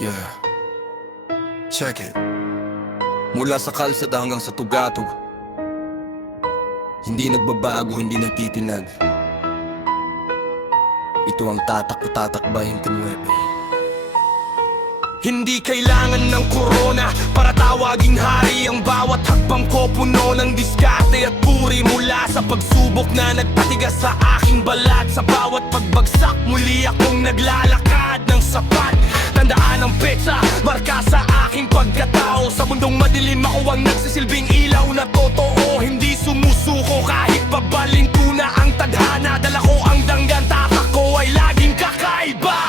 Yeah, check it. Mula sa kalsada hanggang sa tugatog, hindi nagbabago, hindi nagtitinag. Ito ang tatakbo-tatakbayin tinuebe. Hindi kailangan ng korona para tawaging hari ang bawat hakbang ko, puno ng diskarte at puri. Mula sa pagsubok na nagpatigas sa aking balat, sa bawat pagbagsak muli akong naglalakad ng sapat. Tandaan ang petsa, marka sa aking pagkatao. Sa mundong madilim ako ang nagsisilbing ilaw na totoo. Hindi sumusuko kahit babalinto na ang tadhana. Dala ko ang danggan, tatak ko ay laging kakaiba.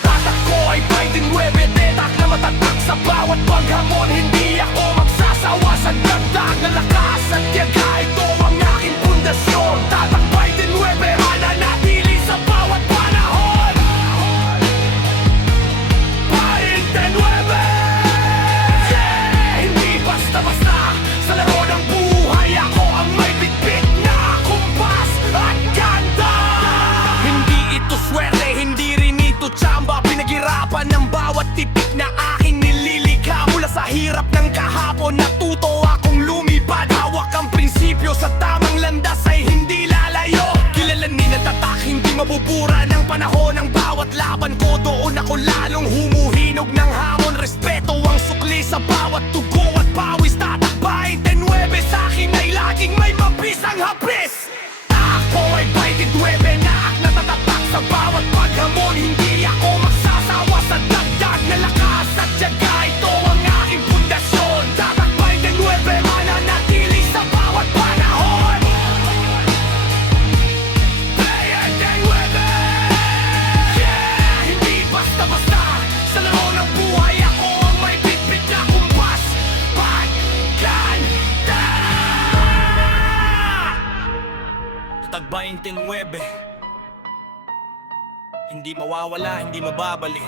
Tatak ko ay 29, tetak na matatak sa bawat paghamon. Hindi ako magsasawa sa dagdag na lakas at tiyaga. Ito ang aking pundasyon. Tatak 29, mananatili sa bawat panahon. 29, yeah! Hindi basta-basta sa laro ng buhay. Ako ang may bitbit na kumpas at ganda. Hindi ito swerte, hindi rin ito tsamba. Pinaghirapan ng bawat titik na aking nililikha. Mula sa hirap ng kahapon, natuto akong lumipad. Hawak ang prinsipyo, sa tamang landas ay hindi lalayo. Kilalanin ang tatak, hindi mabubura ng panahon. Ang bawat laban ko, doon ako lalong humuhinog ng hamon. Respeto ang sukli sa bawat tugo at pawis. Tatak 29, sa'kin ay laging may mabisang hapis. Ako ay 29, naak na tatatak sa bawat paghamon. Hindi ako magsasawa sa dagdag na lakas at tiyaga. Ito ang aking pundasyon. Tatak 29, mananatili sa bawat panahon. 29, yeah! Hindi basta-basta sa laro ng buhay. Ako ang may bitbit na kumpas. Pagkanda! Tatag 29, hindi mawawala, hindi mababalik.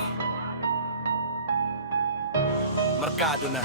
Markado na.